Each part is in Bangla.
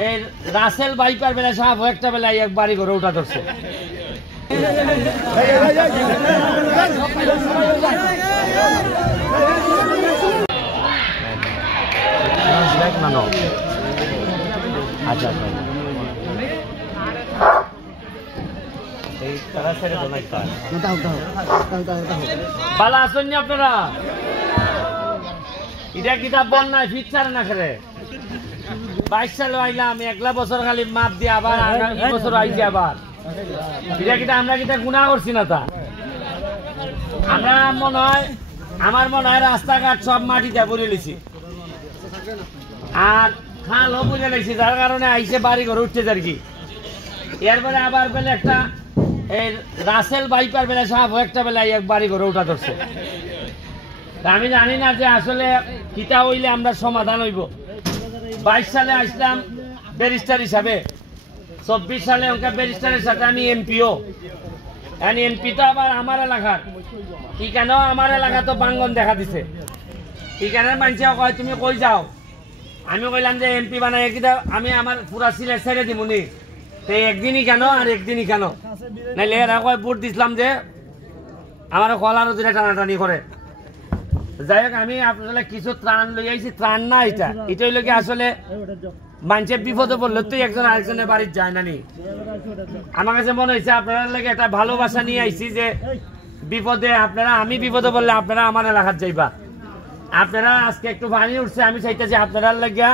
এই রাসেল বাইপার বেলা সাহেব একটা বেলায় এক বাড়ি করে উঠা ধরছে। আচ্ছা ভালো আছেন নি আপনারা? এটা কিতাব বন্যায় ফিচার না খেলে 22 সালে আইলাম, 1 বছর খালি মাপ দিয়ে আবার আগামী বছর আইছি আবার। এটা কিতা আমরা কিতা গুনাহ করছি না? তা আমরা আমার মনে হয় রাস্তাঘাট সব মাটিতে ভরে লিছি আর খালও বুঝে লিছি, যার কারণে আইসে বাড়ি ঘরে উঠছে আর কি। এরপরে আবার বেলে একটা এই রাসেল বাইপার বেলা সাহেব একটা বেলায় এক বাড়ি ঘরে উঠা ধরছে। আমি জানি না যে আসলে কিতা হইলে আমরা সমাধান হইব। 22 সালে আসলাম ব্যারিস্টার হিসাবে, 24 সালে ওকে ব্যারিস্টারের সাথে আমি এমপিও। এমপি তো আবার আমার এলাকার, কি কেন আমার এলাকা তো বাঙ্গন দেখা দিছে। এখানে মানুষ কয় তুমি কই যাও, আমি কইলাম যে এমপি বানাই কিতা আমি আমার পুরা সিলেট ছেড়ে দিমুনি, তো একদিনই কেন আর একদিনই কেন, নাইলে এরা কয় ভোট দিছিলাম যে আমার কলার দিলে টানাটানি করে। যাই হোক, আমি আপনাদের কিছু ত্রাণ লই আইছি। ত্রাণ না, এটা হইল কি আসলে মানুষের বিপদে পড়লে তো একজন আরেকজনের বাড়ির যায় না নি। আমার কাছে মনে হয়েছে আপনারা লাগে একটা ভালোবাসা নিয়ে আইছি যে বিপদে আপনারা, আমি বিপদে বললে আপনারা আমার এলাকার যাইবা। আপনারা আজকে একটু পানি উঠছে, আমি চাইতেছি আপনারা লাগিয়া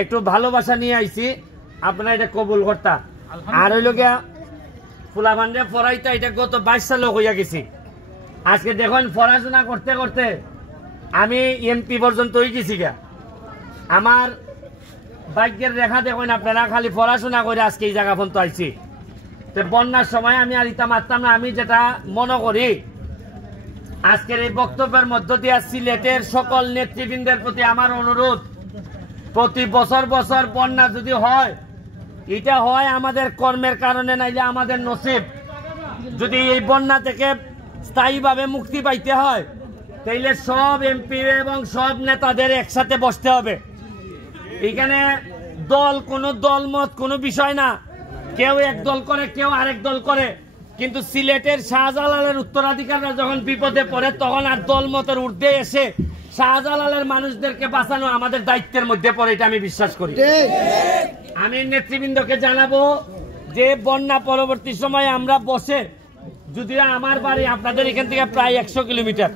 একটু ভালোবাসা নিয়ে আইছি, আপনারা এটা কবুল করতা। আর হইল গিয়া ফুলাবান্ডে পড়াইতা, এটা গত 22 সালে হইয়া গেছি। আজকে দেখুন পড়াশোনা করতে করতে আমি এমপি পর্যন্ত হয়ে গেছি গা। আমার ভাগ্যের রেখা দেখুন আপনারা, খালি পড়াশোনা করে আজকে এই জায়গা পর্যন্ত আইছি। তো বন্যার সময় আমি আর ইতা মারতাম না। আমি যেটা মনে করি আজকের এই বক্তব্যের মধ্য দিয়ে সিলেটের সকল নেতৃবৃন্দের প্রতি আমার অনুরোধ, প্রতি বছর বছর বন্যা যদি হয়, এটা হয় আমাদের কর্মের কারণে, নাইলে আমাদের নসিব। যদি এই বন্যা থেকে স্থায়ীভাবে মুক্তি পাইতে হয়, তাইলে সব এমপি এবং সব নেতাদের একসাথে বসতে হবে। এখানে দল, কোনো দল মত কোনো বিষয় না, কেউ এক দল করে কেউ আরেক দল করে, কিন্তু সিলেটের শাহজালালের উত্তরাধিকাররা যখন বিপদে পড়ে তখন আর দল মতের ঊর্ধ্বে এসে শাহজালালের মানুষদেরকে বাঁচানো আমাদের দায়িত্বের মধ্যে পড়ে, এটা আমি বিশ্বাস করি। আমি নেতৃবৃন্দকে জানাবো যে বন্যা পরবর্তী সময়ে আমরা বসে, যদিও আমার বাড়ি আপনাদের এখান থেকে প্রায় 100 কিলোমিটার,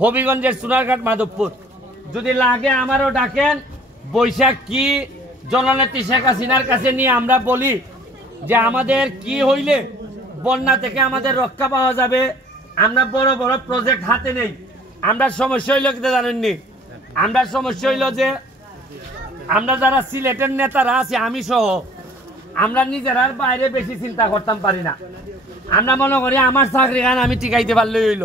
হবিগঞ্জের সোনারঘাট মাধবপুর, যদি লাগে আমারও ডাকেন, বৈশাখ কি জননেত্রী শেখ হাসিনার কাছে নিয়ে আমরা বলি যে আমাদের কি হইলে বন্যা থেকে আমাদের রক্ষা পাওয়া যাবে। আমরা বড় বড় প্রজেক্ট হাতে নেই। আমরা সমস্যা হইল কি জানেননি, আমরা সমস্যা হইল যে আমরা যারা সিলেটের নেতারা আছি, আমি সহ, আমরা নিজেরার বাইরে বেশি চিন্তা করতাম পারি না। আমরা মনে করি আমার চাকরি খান আমি টিকাইতে পারলেই হইল,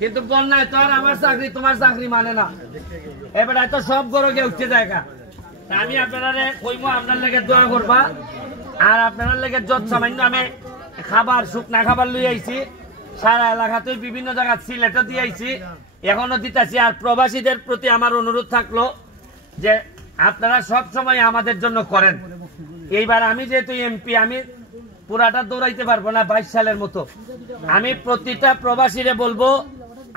কিন্তু বন্যায় তো আর আমার চাকরি তোমার চাকরি মানে না। এবার তো সব গরকে উঠতে জায়গা। আমি আপনারা কইমো আপনার লেগে দোয়া করবা, আর আপনার লেগে যত সামান্য আমি খাবার, শুকনা খাবার লই আইছি, সারা এলাকাতে বিভিন্ন জায়গা সিলেটও দিয়ে আইছি, এখনো দিতেছি। আর প্রবাসীদের প্রতি আমার অনুরোধ থাকলো যে আপনারা সব সময় আমাদের জন্য করেন। এইবার আমি যেহেতু এমপি, আমি পুরাটা দৌড়াইতে পারবো না 22 সালের মতো। আমি প্রতিটা প্রবাসীরে বলবো,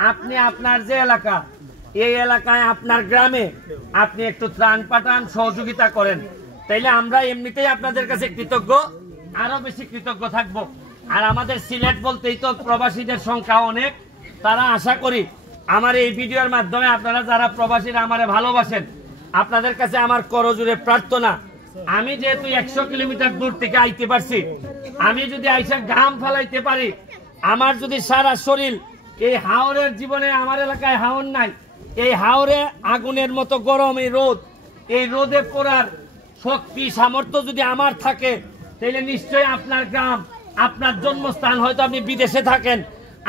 আপনি আপনার যে এলাকা, এই এলাকায় আপনার গ্রামে আপনি একটু ত্রাণ পাঠান, সহযোগিতা করেন, তাইলে আমরা এমনিতেই আপনাদের কাছে কৃতজ্ঞ, আরো বেশি কৃতজ্ঞ থাকবো। আর আমাদের সিলেট বলতেই তো প্রবাসীদের সংখ্যা অনেক। তারা আশা করি আমার এই ভিডিওর মাধ্যমে আপনারা যারা প্রবাসীরা আমারে ভালোবাসেন, আপনাদের কাছে আমার করজোড়ে প্রার্থনা, আমি যেহেতু 100 কিলোমিটার দূর থেকে আইতে পারছি, আমি যদি আইসা ঘাম ফেলাইতে পারি, আমার যদি সারা শরীর, এই হাওরের জীবনে আমার এলাকায় হাওর নাই, এই হাওরে আগুনের মতো গরম, এই রোদে পড়ার শক্তি সামর্থ্য যদি আমার থাকে, তাহলে নিশ্চয়ই আপনার গ্রাম, আপনার জন্মস্থান, হয়তো আপনি বিদেশে থাকেন,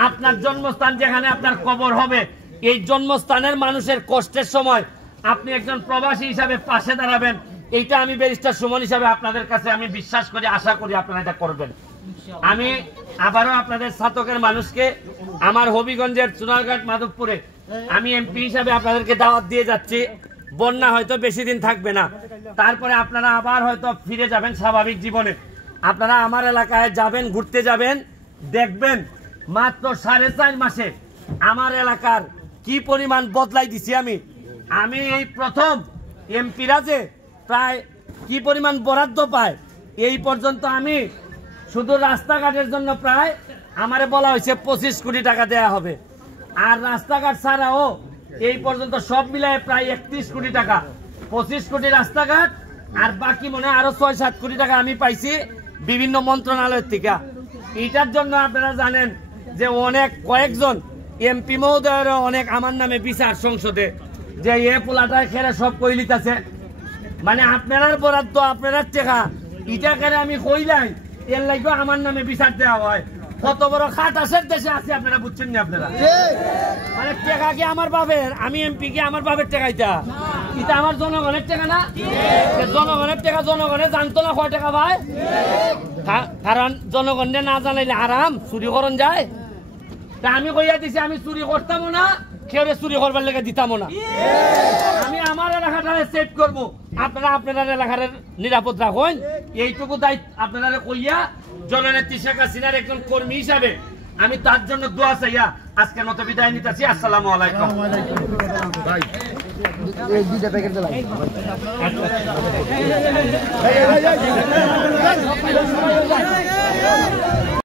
আপনার জন্মস্থান যেখানে আপনার কবর হবে, এই জন্মস্থানের মানুষের কষ্টের সময় আপনি একজন প্রবাসী হিসাবে পাশে দাঁড়াবেন। এইটা আমি ব্যারিস্টার সুমন হিসাবে আপনাদের কাছে আমি বিশ্বাস করি, আশা করি আপনারা এটা করবেন। আমি আবারও আপনাদের ছাতকের মানুষকে আমার হবিগঞ্জের সোনারঘাট মাধবপুরে আমি এমপি হিসাবে আপনাদেরকে দাওয়াত দিয়ে যাচ্ছি। বন্যা হয়তো বেশি দিন থাকবে না, তারপরে আপনারা আবার হয়তো ফিরে যাবেন স্বাভাবিক জীবনে। আপনারা আমার এলাকায় যাবেন, ঘুরতে যাবেন, দেখবেন মাত্র 4.5 মাসে আমার এলাকার কি পরিমাণ বদলাই দিছি আমি এই প্রথম এমপিরা যে প্রায় কি পরিমাণ বরাদ্দ পায়, এই পর্যন্ত আমি শুধু রাস্তাঘাটের জন্য প্রায় আমারে বলা হয়েছে 25 কোটি টাকা দেয়া হবে। আর রাস্তাঘাট ছাড়াও এই পর্যন্ত সব মিলায় প্রায় 31 কোটি টাকা, 25 কোটি রাস্তাঘাট, আর বাকি মনে হয় আরো 6-7 কোটি টাকা আমি পাইছি বিভিন্ন মন্ত্রণালয়ের থেকে। এটার জন্য আপনারা জানেন যে কয়েকজন এমপি মহোদয়ের অনেক আমার নামে বিচার সংসদে যে এ পোলাটায় খেলে সব কইলিতাছে, মানে আপনার বরাদ্দ আপনার টেকা ইটা কেন আমি কইলাই, এর লাগবে আমার নামে বিচার দেওয়া হয়। কত বড় খাটাসের দেশে আছে আপনারা বুঝছেন না? আপনারা মানে টেকা কি আমার বাপের, আমি এমপি কি আমার বাপের টেকা? এটা আমার জনগণের টেকা না? জনগণের টেকা জনগণে জানতো না কয় টাকা পায়, কারণ জনগণে না জানাইলে আরাম চুরি করন যায়। তা আমি কইয়া দিছি আমি চুরি করতামও না, কেউ চুরি করবার লেগে দিতামও না। আমি আমার এলাকাটা সেভ করবো, আপনারা আপনার এলাকার নিরাপদ রাখুন, এইটুকু দায়িত্ব আপনারা কইয়া জননেত্রী শেখ হাসিনার একজন কর্মী হিসাবে আমি তার জন্য দোয়া চাইয়া আজকের মতো বিদায় নিতেছি। আসসালামু আলাইকুম।